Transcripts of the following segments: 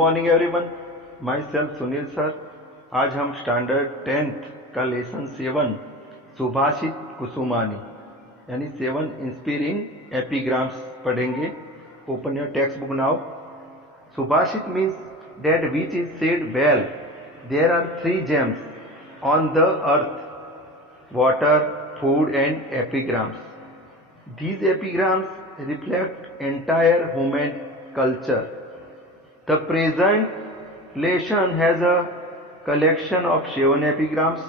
Morning everyone, my self Sunil sir. आज हम standard 10th का लेसन 7 सुभाषित कुसुमानी यानी 7 इंस्पायरिंग एपिग्राम्स पढ़ेंगे। Open your textbook now. Subhashit means that which is said well there are 3 gems on the earth: water, food and epigrams. These epigrams reflect entire human culture. The present lesson has a collection of 7 epigrams.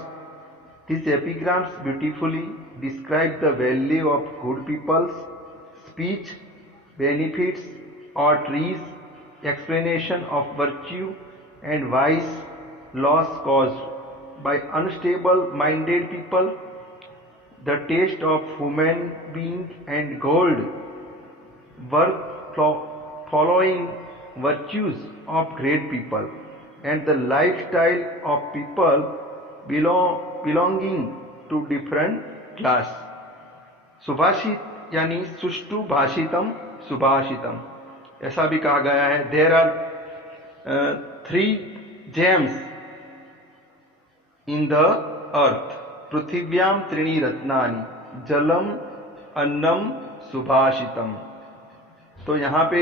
These epigrams beautifully describe the value of good people's speech, benefits or trees, explanation of virtue and vice, loss caused by unstable minded people, the taste of human being and gold, worth following virtues of great people, and the lifestyle of people belonging to different class. सुभाषित यानी सुष्टु भाषितम सुभाषितम ऐसा भी कहा गया है। There are 3 gems in the earth: पृथिव्याम त्रीणि रत्नानि, जलम, अन्नम, सुभाषितम। तो यहाँ पे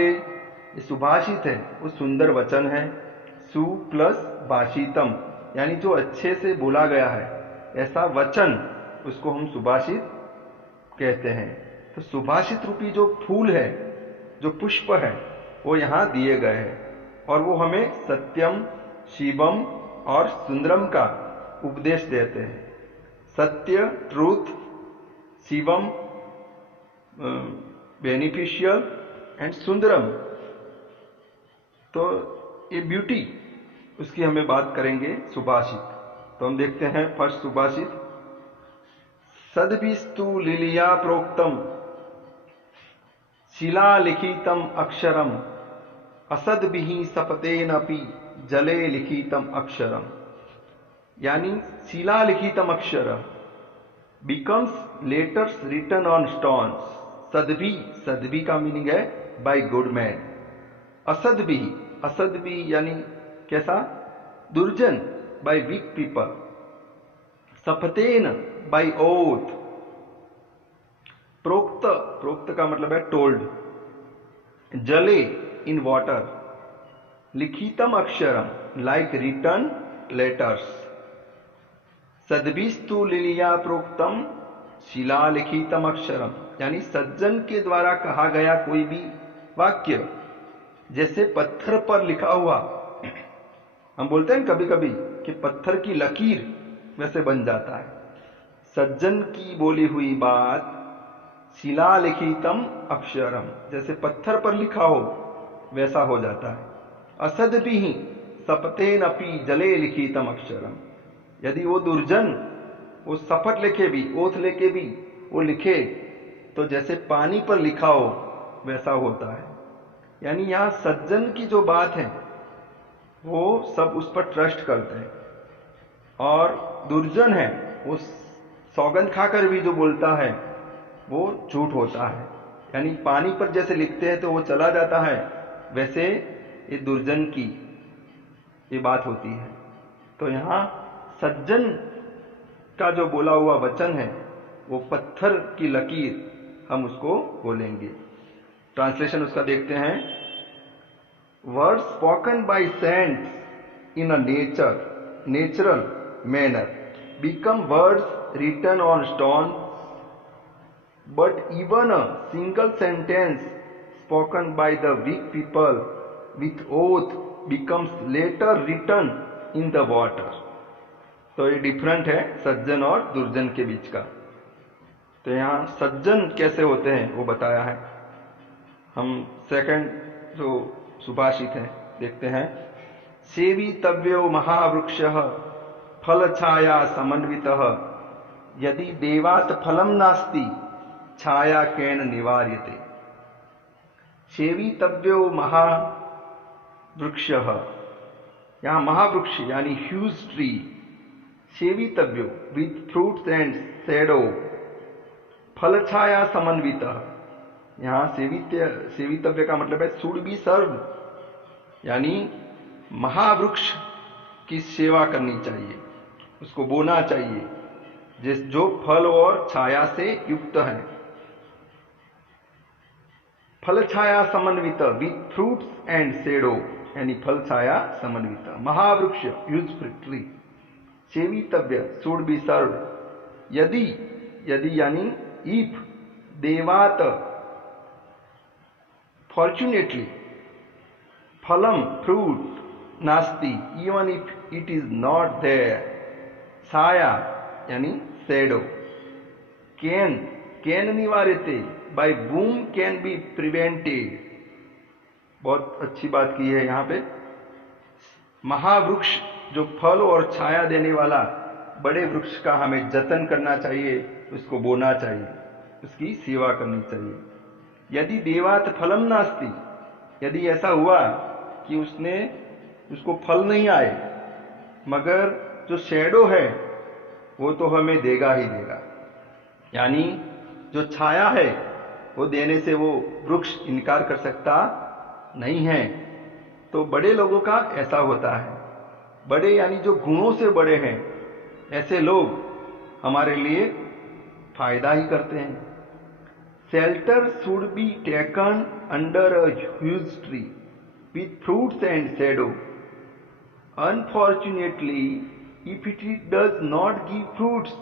ये सुभाषित है वो सुंदर वचन है। सु प्लस भाषितम यानी जो अच्छे से बोला गया है ऐसा वचन, उसको हम सुभाषित कहते हैं। तो सुभाषित रूपी जो फूल है, जो पुष्प है, वो यहाँ दिए गए हैं और वो हमें सत्यम, शिवम और सुंदरम का उपदेश देते हैं। सत्य, truth, Shivam, beneficial and Sundaram, तो ये ब्यूटी, उसकी हमें बात करेंगे सुभाषित। तो हम देखते हैं फर्स्ट सुभाषित। सद्भिस्तु लीलिया प्रोक्तम शिलालिखितम अक्षरम, असद्भिः सपतेनपि जले लिखितम अक्षरम। यानी शिलालिखितम अक्षर becomes letters written on stones. सद्भि, सद्भि का मीनिंग है बाय गुड मैन। असद्भि, असद्भि यानी कैसा? दुर्जन, बाय वीक पीपल। सपतेन, बाय ओथ। प्रोक्त, प्रोक्त का मतलब है टोल्ड। जले, इन वाटर। लिखितम अक्षरम, लाइक रिटन लेटर्स। सद्भिस्तु लीलिया प्रोक्तम शिलालिखितम अक्षरम, यानी सज्जन के द्वारा कहा गया कोई भी वाक्य जैसे पत्थर पर लिखा हुआ, हम बोलते हैं कभी कभी कि पत्थर की लकीर वैसे बन जाता है। सज्जन की बोली हुई बात शिलालिखितम अक्षरम, जैसे पत्थर पर लिखा हो वैसा हो जाता है। असद्भिः सपतेनपि जले लिखितम अक्षरम, यदि वो दुर्जन वो शपथ लेके भी, ओथ लेके भी वो लिखे तो जैसे पानी पर लिखा हो वैसा होता है। यानी यहां सज्जन की जो बात है वो सब उस पर ट्रस्ट करते हैं, और दुर्जन है वो सौगंध खाकर भी जो बोलता है वो झूठ होता है। यानी पानी पर जैसे लिखते हैं तो वो चला जाता है, वैसे ये दुर्जन की ये बात होती है। तो यहां सज्जन का जो बोला हुआ वचन है वो पत्थर की लकीर, हम उसको बोलेंगे। ट्रांसलेशन उसका देखते हैं। Words spoken by saints in a natural manner become words written on stone, but even a single sentence spoken by the weak people with oath becomes letter written in the water. तो ये different है सज्जन और दुर्जन के बीच का। तो यहाँ सज्जन कैसे होते हैं वो बताया है। हम सेकंड जो सुभाषित है देखते हैं। सेवितव्यो महावृक्षः फलछाया समन्वितः, यदि देवात् फलं नास्ति छाया केन निवार्यते। सेवितव्यो महावृक्षः, यहाँ महावृक्ष यानी ह्यूज ट्री। सेवितव्यो विथ फ्रूट्स एंड शैडो, फल छाया समन्वित। यहाँ सेवितव्य का मतलब है शुड बी सर्व, यानी महावृक्ष की सेवा करनी चाहिए, उसको बोना चाहिए जो फल और छाया से युक्त है। फल छाया समन्वित विथ फ्रूट्स एंड शेडो, यानी फल छाया समन्वित। महावृक्ष यूजफुल ट्री, सेवितव्य शुड बी सर्व्ड। यदि यानी इफ, देवात फॉर्चुनेटली, फलम फ्रूट नास्ति, even if it is not there, छाया यानी शेडो, कैन निवार्यते, by boom can be prevented. बहुत अच्छी बात की है यहां पे। महावृक्ष जो फल और छाया देने वाला बड़े वृक्ष का हमें जतन करना चाहिए, उसको बोना चाहिए, उसकी सेवा करनी चाहिए। यदि देवात फलम नास्ति, यदि ऐसा हुआ कि उसको फल नहीं आए, मगर जो शैडो है वो तो हमें देगा ही देगा, यानी जो छाया है वो देने से वो वृक्ष इनकार कर सकता नहीं है। तो बड़े लोगों का ऐसा होता है, बड़े यानी जो गुणों से बड़े हैं, ऐसे लोग हमारे लिए फायदा ही करते हैं। Shelter should be taken under a huge tree with fruits and shadow. Unfortunately, if it does not give fruits,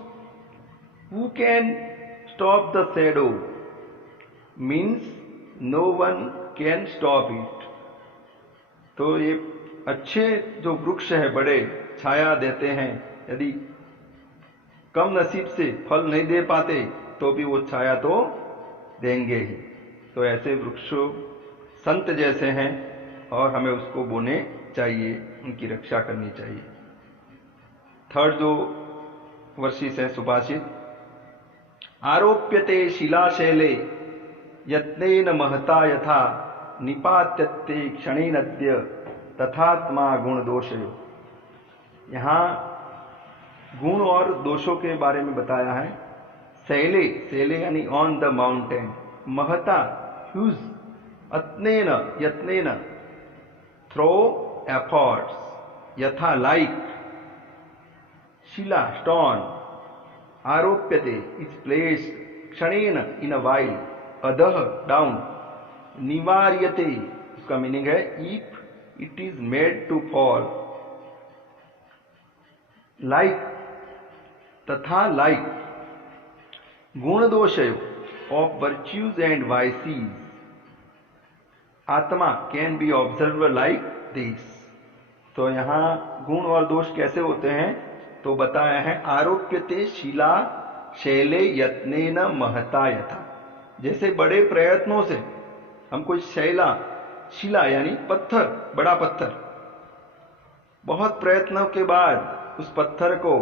who can stop the shadow? Means no one can stop it. तो ये अच्छे जो वृक्ष है, बड़े छाया देते हैं, यदि कम नसीब से फल नहीं दे पाते तो भी वो छाया तो देंगे ही। तो ऐसे वृक्षों संत जैसे हैं और हमें उसको बोने चाहिए, उनकी रक्षा करनी चाहिए। थर्ड जो वर्षिस है सुभाषित, आरोप्यते शिलाशैले यत्नेन महता यथा निपात्यते क्षणेनद्य तथात्मा गुण दोषयो। यहां गुण और दोषों के बारे में बताया है। शैले यानी ऑन द माउंटेन, महता ह्यूज, अत्नेन यत्नेन थ्रो एफर्ट्स, यथा लाइक, शिला स्टोन, आरोप्यते इज प्लेस्ड, क्षणेन इन अ वाइल, अधः डाउन, निवार्यते उसका मीनिंग है if it is made to fall, like तथा लाइक, गुण दोषयो ऑफ वर्च्यूज एंड वाइसीज, आत्मा can be observe like this. तो यहां गुण और दोष कैसे होते हैं तो बताया है, आरोप्यते शिला शैले यत्नेन महता यथा। जैसे बड़े प्रयत्नों से हम कोई शिला यानी पत्थर, बड़ा पत्थर, बहुत प्रयत्नों के बाद उस पत्थर को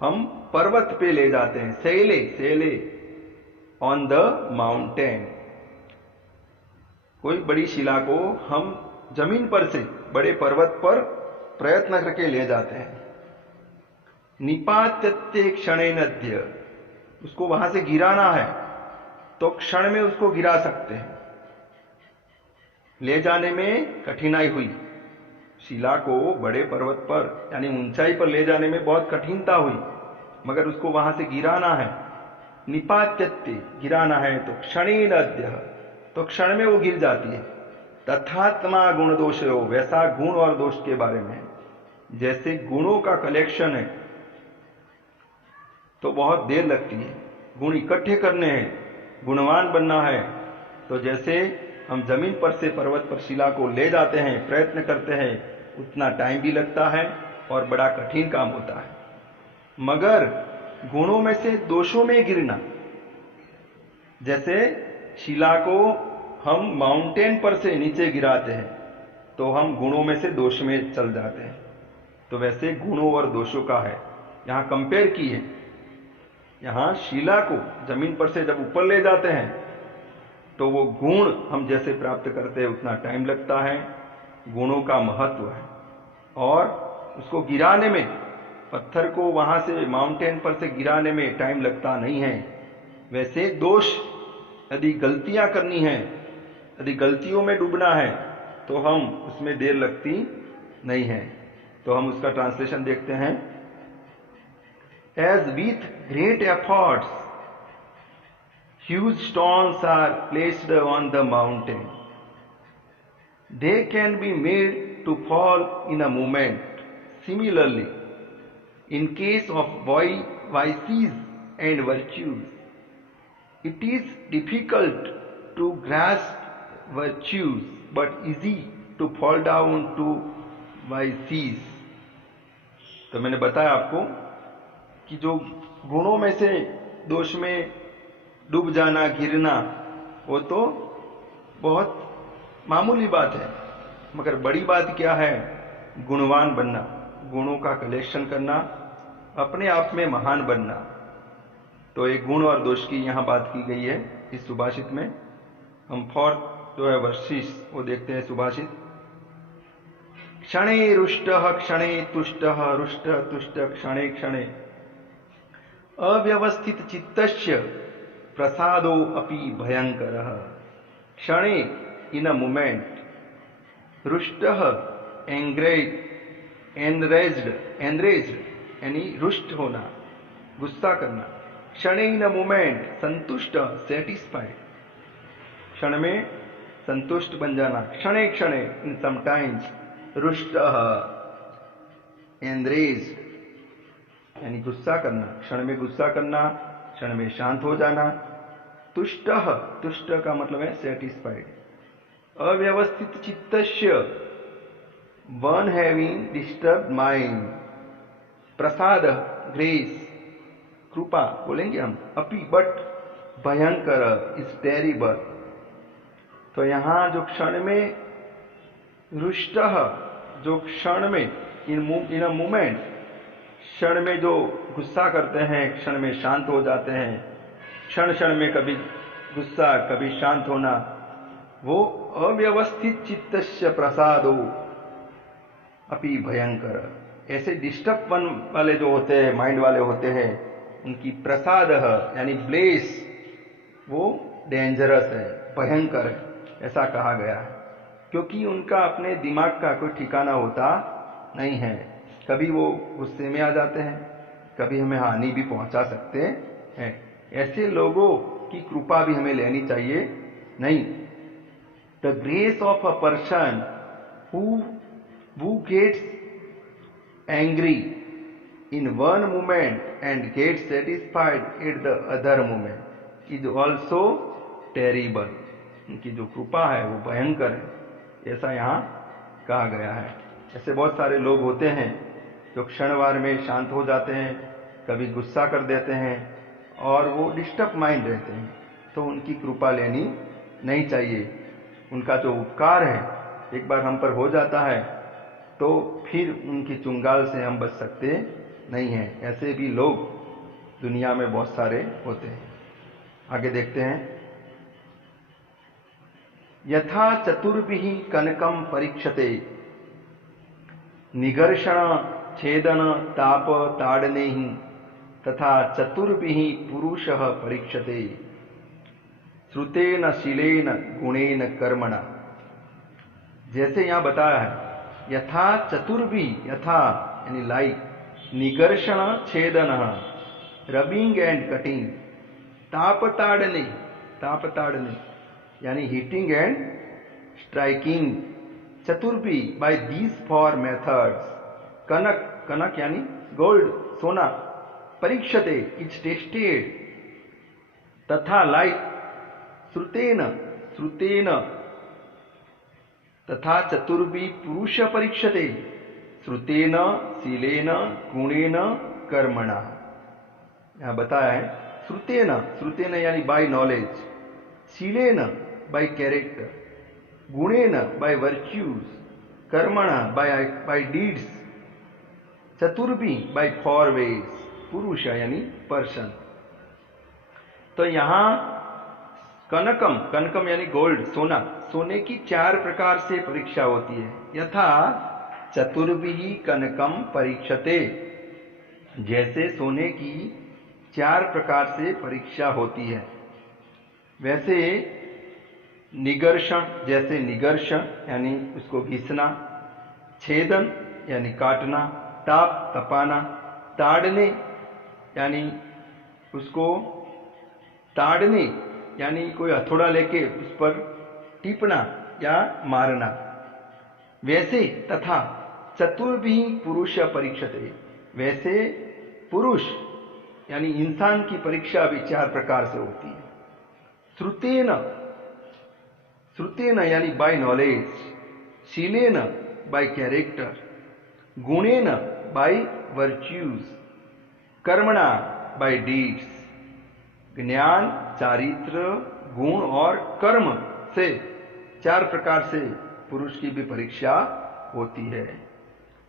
हम पर्वत पे ले जाते हैं। Shelley on the mountain. कोई बड़ी शिला को हम जमीन पर से बड़े पर्वत पर प्रयत्न करके ले जाते हैं। निपात्यते क्षणेनद्य, उसको वहां से गिराना है तो क्षण में उसको गिरा सकते हैं। ले जाने में कठिनाई हुई, शिला को बड़े पर्वत पर यानी ऊंचाई पर ले जाने में बहुत कठिनता हुई, मगर उसको वहां से गिराना है। निपात्यते गिराना है तो क्षणेनद्य, तो क्षण में वो गिर जाती है। तथात्मा गुण दोषयो, वैसा गुण और दोष के बारे में, जैसे गुणों का कलेक्शन है तो बहुत देर लगती है, गुण इकट्ठे करने हैं, गुणवान बनना है, तो जैसे हम जमीन पर से पर्वत पर शिला को ले जाते हैं, प्रयत्न करते हैं, उतना टाइम भी लगता है और बड़ा कठिन काम होता है। मगर गुणों में से दोषों में गिरना, जैसे शिला को हम माउंटेन पर से नीचे गिराते हैं तो हम गुणों में से दोष में चल जाते हैं, तो वैसे गुणों और दोषों का है। यहां कंपेयर की है, यहां शिला को जमीन पर से जब ऊपर ले जाते हैं तो वो गुण हम जैसे प्राप्त करते हैं उतना टाइम लगता है, गुणों का महत्व है। और उसको गिराने में, पत्थर को वहां से माउंटेन पर से गिराने में टाइम लगता नहीं है। वैसे दोष, यदि गलतियां करनी है, यदि गलतियों में डूबना है तो हम उसमें देर लगती नहीं है। तो हम उसका ट्रांसलेशन देखते हैं। As with great efforts huge stones are placed on the mountain, they can be made to fall in a moment. Similarly in case of vices and virtues, it is difficult to grasp virtues but easy to fall down to vices। तो मैंने बताया आपको कि जो गुणों में से दोष में डूब जाना, गिरना, वो तो बहुत मामूली बात है, मगर बड़ी बात क्या है? गुणवान बनना, गुणों का कलेक्शन करना, अपने आप में महान बनना। तो एक गुण और दोष की यहां बात की गई है इस सुभाषित में। हम फोर्थ जो है वर्षिस वो देखते हैं सुभाषित। क्षणे रुष्ट क्षणे तुष्ट, रुष्ट तुष्ट क्षणे क्षणे, अव्यवस्थित चित्तस्य प्रसादो अपि भयंकर। क्षणे इन अ मोमेंट, रुष्ट एनरेज्ड यानी रुष्ट होना, गुस्सा करना। क्षण इन अ मोमेंट, संतुष्ट सेटिस्फाइड, क्षण में संतुष्ट बन जाना। क्षणे क्षणे इन समटाइम्स, रुष्ट एनरेज्ड यानी गुस्सा करना, क्षण में गुस्सा करना, क्षण में शांत हो जाना। तुष्ट, तुष्ट का मतलब है सेटिस्फाइड। अव्यवस्थित चित्तस्य, वन हैविंग डिस्टर्ब माइंड। प्रसाद, ग्रेस, कृपा बोलेंगे हम। अपि बट, भयंकर, इज टेरिबल। तो यहां जो क्षण में रुष्ट, जो क्षण में इन अ मोमेंट, क्षण में जो गुस्सा करते हैं, क्षण में शांत हो जाते हैं, क्षण क्षण में कभी गुस्सा कभी शांत होना, वो अव्यवस्थित चित्तस्य प्रसादो अपि भयंकर। ऐसे डिस्टर्ब वन वाले जो होते हैं, माइंड वाले होते हैं, उनकी प्रसाद यानी ब्लेस, वो डेंजरस है, भयंकर है, ऐसा कहा गया है। क्योंकि उनका अपने दिमाग का कोई ठिकाना होता नहीं है। कभी वो गुस्से में आ जाते हैं, कभी हमें हानि भी पहुंचा सकते हैं। ऐसे लोगों की कृपा भी हमें लेनी चाहिए नहीं। The grace of a person who gets angry in one moment and gets satisfied at the other moment is also terrible। उनकी जो कृपा है वो भयंकर है, ऐसा यहाँ कहा गया है। ऐसे बहुत सारे लोग होते हैं जो क्षणवार में शांत हो जाते हैं, कभी गुस्सा कर देते हैं और वो डिस्टर्ब माइंड रहते हैं। तो उनकी कृपा लेनी नहीं चाहिए। उनका जो उपकार है एक बार हम पर हो जाता है तो फिर उनकी चुंगाल से हम बच सकते नहीं हैं। ऐसे भी लोग दुनिया में बहुत सारे होते हैं। आगे देखते हैं। यथा चतुर्भिः कनकम परीक्षते, निगर्षण छेदन ताप ताड़नेहि, तथा चतुर्भिः पुरुषः परीक्षते, श्रुतेन शीलेन गुणेन कर्मणा। जैसे यहां बताया है, यथा चतुर्भी, यथा यानी लाइक, निगर्षण छेदन रबिंग एंड कटिंग, तापताड़ने, तापताड़ने यानी हीटिंग एंड स्ट्राइकिंग, चतुर्भी बाय दीज फोर मेथड्स, कनक, कनक यानी गोल्ड, सोना, परीक्षते इज टेस्टेड, तथा लाइक, श्रुतेन, श्रुतेन, तथा चतुर्भी पुरुष परीक्षते, श्रुतेन शीलेन गुणेन कर्मणा। यहां बताया है श्रुतेन, श्रुतेन यानी बाय नॉलेज, शीलेन बाय कैरेक्टर, गुणेन बाय वर्च्यूज, कर्मणा बाय डीड्स, चतुर्भी बाय फोर वेज, पुरुष यानी पर्सन। तो यहां कनकम, कनकम यानी गोल्ड, सोना, सोने की 4 प्रकार से परीक्षा होती है। यथा चतुर्भिः कनकम परीक्षते, जैसे सोने की 4 प्रकार से परीक्षा होती है। वैसे निगर्षण, जैसे निगर्षण यानी उसको घिसना, छेदन यानी काटना, ताप तपाना, ताड़ने यानी उसको ताड़ने यानी कोई हथौड़ा लेके उस पर टीपना या मारना। वैसे तथा चतुर्भी पुरुष परीक्षते, वैसे पुरुष यानी इंसान की परीक्षा भी 4 प्रकार से होती है। श्रुतेन, श्रुतेन यानी बाय नॉलेज, शीलेन बाय कैरेक्टर, गुणेन बाय वर्च्यूज, कर्मणा बाय डीड्स, ज्ञान, चारित्र, गुण और कर्म से 4 प्रकार से पुरुष की भी परीक्षा होती है।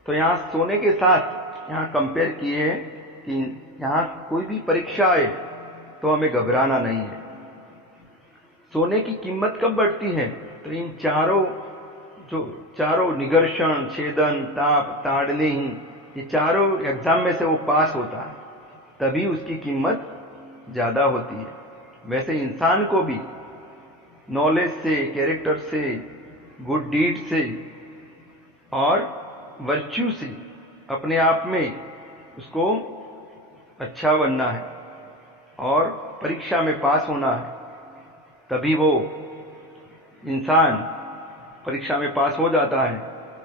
तो यहां सोने के साथ यहां कंपेयर किए हैं कि यहां कोई भी परीक्षा आए तो हमें घबराना नहीं है। सोने की कीमत कब बढ़ती है? तो इन चारों निगर्षण, छेदन, ताप, ताड़ने ही, ये चारों एग्जाम में से वो पास होता है, तभी उसकी कीमत ज्यादा होती है। वैसे इंसान को भी नॉलेज से, कैरेक्टर से, गुड डीड से और वर्च्यू से अपने आप में उसको अच्छा बनना है और परीक्षा में पास होना है, तभी वो इंसान परीक्षा में पास हो जाता है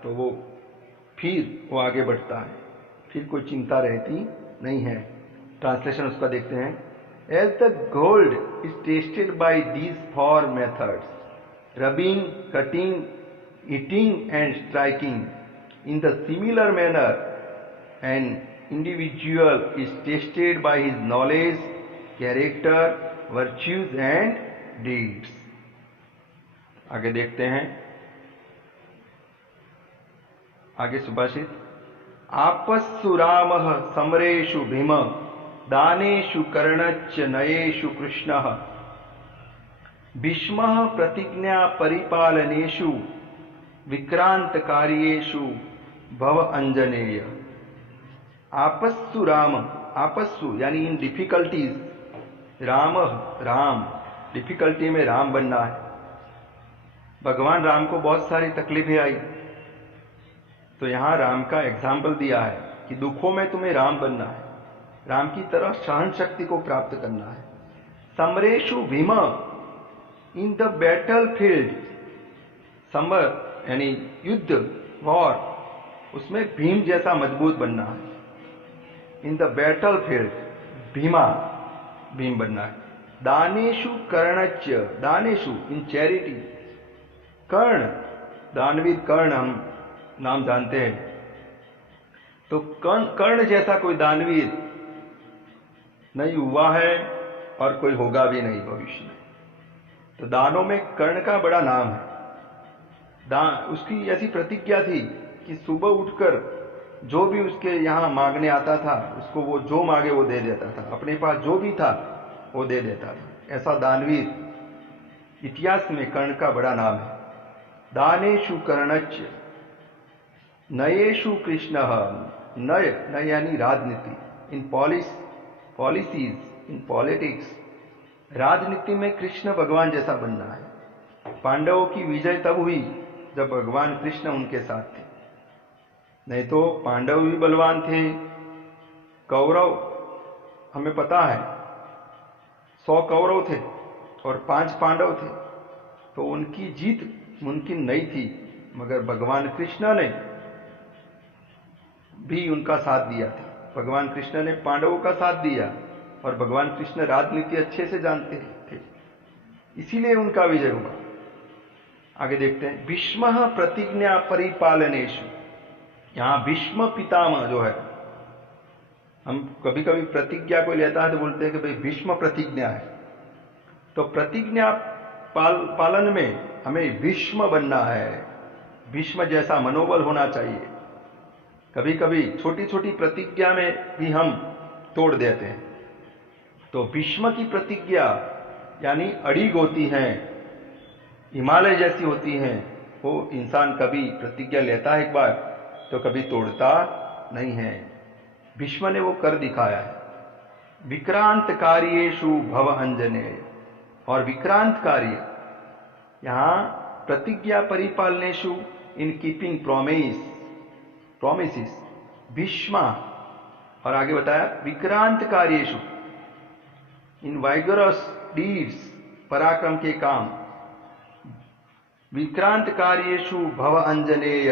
तो वो आगे बढ़ता है, फिर कोई चिंता रहती नहीं है। ट्रांसलेशन उसका देखते हैं। As the gold is tested by these 4 methods, rubbing, cutting, eating and striking, in the similar manner an individual is tested by his knowledge, character, virtues and deeds. आगे देखते हैं, आगे सुभाषित। आपस्सु रामः समरेषु भीम, दानेषु कर्णश्च नयेषु कृष्णः, भीष्मः प्रतिज्ञा परिपालनेषु, विक्रांत कार्येषु भव अंजनेय। आपस्सु राम, आपस्सु यानी इन डिफिकल्टीज, राम, राम, डिफिकल्टी में राम बनना है। भगवान राम को बहुत सारी तकलीफें आई, तो यहां राम का एग्जाम्पल दिया है कि दुखों में तुम्हें राम बनना है, राम की तरह सहन शक्ति को प्राप्त करना है। समरेशु Bhim, in the battle field, समर यानी युद्ध, वॉर, उसमें भीम जैसा मजबूत बनना है। In the battle field Bhima, Bhim बनना है। दानेशु कर्णच, दानेशु इन चैरिटी, कर्ण, दानवीर कर्ण हम नाम जानते हैं, तो कर्ण जैसा कोई दानवीर नहीं हुआ है और कोई होगा भी नहीं भविष्य में। तो दानों में कर्ण का बड़ा नाम है। उसकी ऐसी प्रतिज्ञा थी कि सुबह उठकर जो भी उसके यहां मांगने आता था उसको वो जो मांगे वो दे देता था, अपने पास जो भी था वो दे देता था। ऐसा दानवीर इतिहास में कर्ण का बड़ा नाम है। दानेशु कर्णच, नयेशु कृष्ण, नय यानी राजनीति, इन पॉलिसीज, इन पॉलिटिक्स, राजनीति में कृष्ण भगवान जैसा बनना है। पांडवों की विजय तब हुई जब भगवान कृष्ण उनके साथ थे, नहीं तो पांडव भी बलवान थे। कौरव हमें पता है 100 कौरव थे और 5 पांडव थे, तो उनकी जीत मुमकिन नहीं थी, मगर भगवान कृष्ण ने भी उनका साथ दिया था। भगवान कृष्ण ने पांडवों का साथ दिया और भगवान कृष्ण राजनीति अच्छे से जानते थे, इसीलिए उनका विजय हुआ। आगे देखते हैं। भीष्म प्रतिज्ञा परिपालनेषु, यहां भीष्म पितामह जो है, हम कभी कभी प्रतिज्ञा को लेता है तो बोलते हैं कि भाई भीष्म प्रतिज्ञा है, तो प्रतिज्ञा पालन में हमें भीष्म बनना है, भीष्म जैसा मनोबल होना चाहिए। कभी कभी छोटी छोटी प्रतिज्ञा में भी हम तोड़ देते हैं, तो भीष्म की प्रतिज्ञा यानी अड़िग होती हैं, हिमालय जैसी होती हैं। वो इंसान कभी प्रतिज्ञा लेता है एक बार तो कभी तोड़ता नहीं है। भीष्म ने वो कर दिखाया है। विक्रांत कार्येषु भव अंजनेय, और विक्रांत कार्य यहां प्रतिज्ञा परिपालनेषु, in keeping promise, promises, Bhishma, और आगे बताया विक्रांत कार्येषु, इन वाइगरस डीड्स, पराक्रम के काम, विक्रांत कार्येषु भव अंजनेय,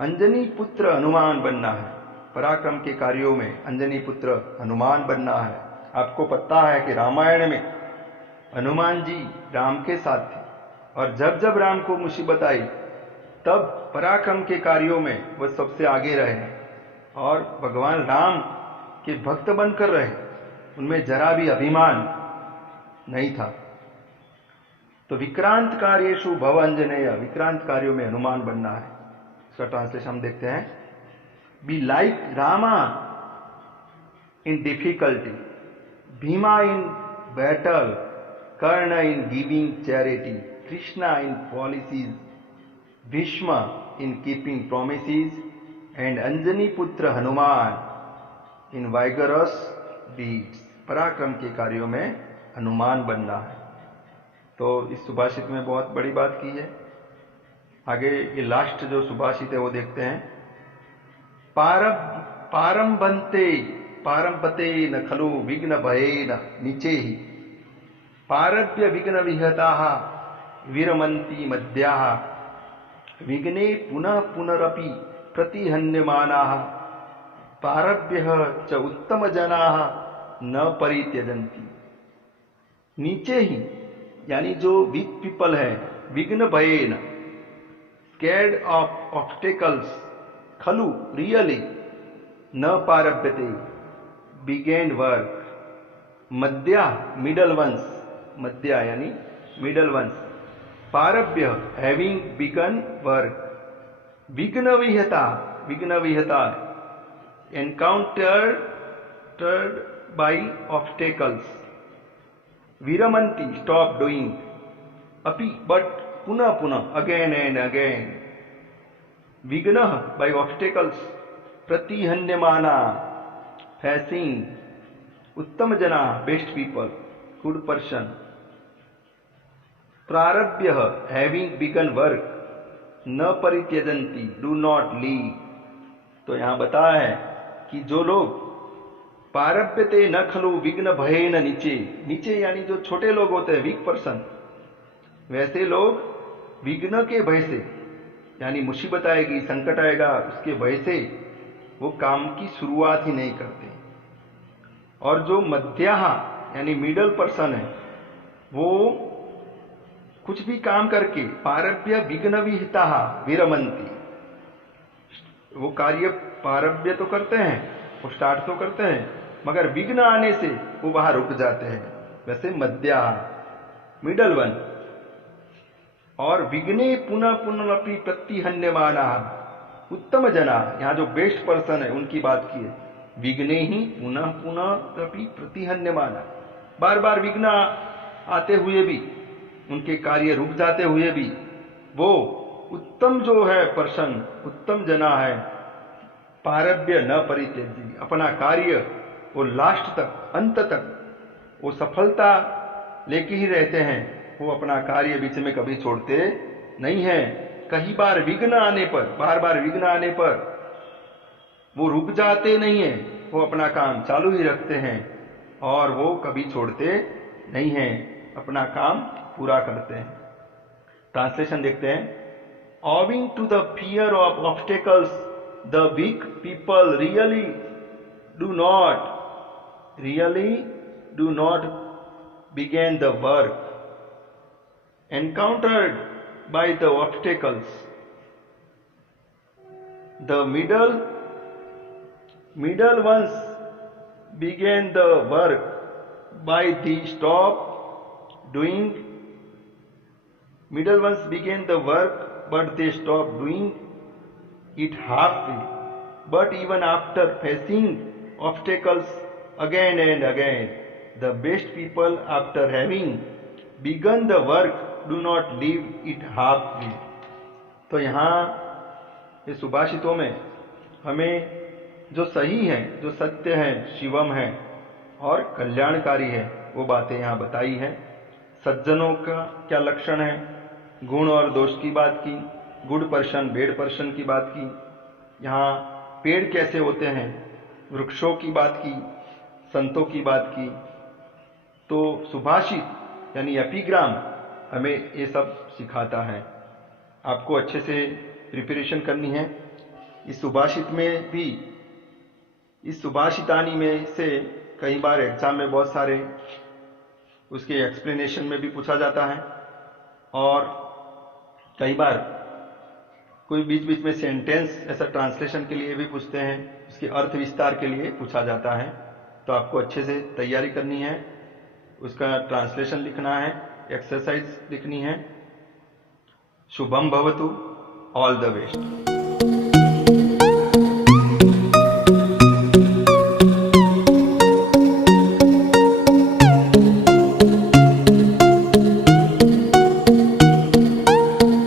अंजनी पुत्र हनुमान बनना है। पराक्रम के कार्यों में अंजनी पुत्र हनुमान बनना है। आपको पता है कि रामायण में हनुमान जी राम के साथ थे, और जब जब राम को मुसीबत आई तब पराक्रम के कार्यों में वह सबसे आगे रहे और भगवान राम के भक्त बनकर रहे। उनमें जरा भी अभिमान नहीं था। तो विक्रांत कार्येषु भव अंजनेय, विक्रांत कार्यों में हनुमान बनना है। इसका ट्रांसलेशन हम देखते हैं, be like Rama in difficulty, Bhima in battle, Karna in giving charity, Krishna in policies, Bhishma in keeping promises, and Anjani putra Hanuman in वाइगरस deeds, पराक्रम के कार्यों में हनुमान बनना है। तो इस सुभाषित में बहुत बड़ी बात की है। आगे ये लास्ट जो सुभाषित है वो देखते हैं, पारंबते पारंपते न खलु विघ्न भये न नीचे ही, पारभ्य विघ्न विहता विरमंती मध्या, विघ्ने पुनः पुनरपि प्रतिहन्यमाना, पारभ्य च उत्तम जना न परित्यजंती। नीचे ही यानी जो वीक पीपल है, विघ्न भयेन, स्कैर्ड ऑफ ऑब्स्टेकल्स, खलु रियली, न पारभ्यते, बिगेन वर्क, मध्या मिडल वंस, मध्या यानी मिडल वंस, पारभ्य हैविंग बिगन वर्क, विघ्न विहता, विघ्न विहता एनकाउंटर्ड बाय ऑब्स्टेकल्स, विरमंती स्टॉप डूइंग, अपि बट पुनः पुनः अगेन एंड अगेन, विघ्न बाय ऑब्स्टेकल्स, प्रतिहन्यमाना फेसिंग, उत्तम जना बेस्ट पीपल, गुड पर्सन, प्रारभ्य हैविंग बिगन वर्क, न परित्यजंती डू नॉट लीव। तो यहां बताया है कि जो लोग पारभ्यते न खलु विघ्न भये न नीचे, नीचे यानी जो छोटे लोग होते हैं, वीक पर्सन, वैसे लोग विघ्न के भय से, यानी मुसीबत आएगी, संकट आएगा, उसके भय से वो काम की शुरुआत ही नहीं करते। और जो मध्या यानी मिडल पर्सन है, वो कुछ भी काम करके पारभ्य विघ्न विहिता विरमंती, वो कार्य पारभ्य तो करते हैं, वो स्टार्ट तो करते हैं, मगर विघ्न आने से वो वहां रुक जाते हैं। वैसे मध्या मिडल वन, और विघ्ने पुनः पुनरपि प्रतिहन्यमाना, उत्तम जना, यहां जो बेस्ट पर्सन है उनकी बात की है, विघ्ने ही पुनः पुनः प्रतिहन्यमाना, बार बार विघ्न आते हुए भी, उनके कार्य रुक जाते हुए भी, वो उत्तम जो है पर्सन, उत्तम जना है, पारभ्य न परित्यजी, अपना कार्य वो लास्ट तक, अंत तक वो सफलता लेके ही रहते हैं। वो अपना कार्य बीच में कभी छोड़ते नहीं है। कई बार विघ्न आने पर, बार बार विघ्न आने पर वो रुक जाते नहीं है, वो अपना काम चालू ही रखते हैं और वो कभी छोड़ते नहीं हैं, अपना काम पूरा करते हैं। ट्रांसलेशन देखते हैं, Owing to the fear of obstacles, the weak people really do not begin the work encountered by the obstacles. The middle ones begin the work by the stop doing. Middle ones begin the work, but they stop doing it halfway. But even after facing obstacles again and again, the best people, after having begun the work, do not leave it halfway. तो यहाँ इस सुभाषितों में हमें जो सही है, जो सत्य है, शिवम है और कल्याणकारी है, वो बातें यहाँ बताई हैं। सज्जनों का क्या लक्षण है, गुण और दोष की बात की, गुड पर्सन बेड पर्सन की बात की, यहाँ पेड़ कैसे होते हैं, वृक्षों की बात की, संतों की बात की। तो सुभाषित यानी एपिग्राम हमें ये सब सिखाता है। आपको अच्छे से प्रिपरेशन करनी है। इस सुभाषित में भी, इस सुभाषितानी में से कई बार एग्जाम में बहुत सारे उसके एक्सप्लेनेशन में भी पूछा जाता है, और कई बार कोई बीच बीच में सेंटेंस ऐसा ट्रांसलेशन के लिए भी पूछते हैं, उसके अर्थ विस्तार के लिए पूछा जाता है। तो आपको अच्छे से तैयारी करनी है, उसका ट्रांसलेशन लिखना है, एक्सरसाइज लिखनी है। शुभम भवतु, ऑल द बेस्ट।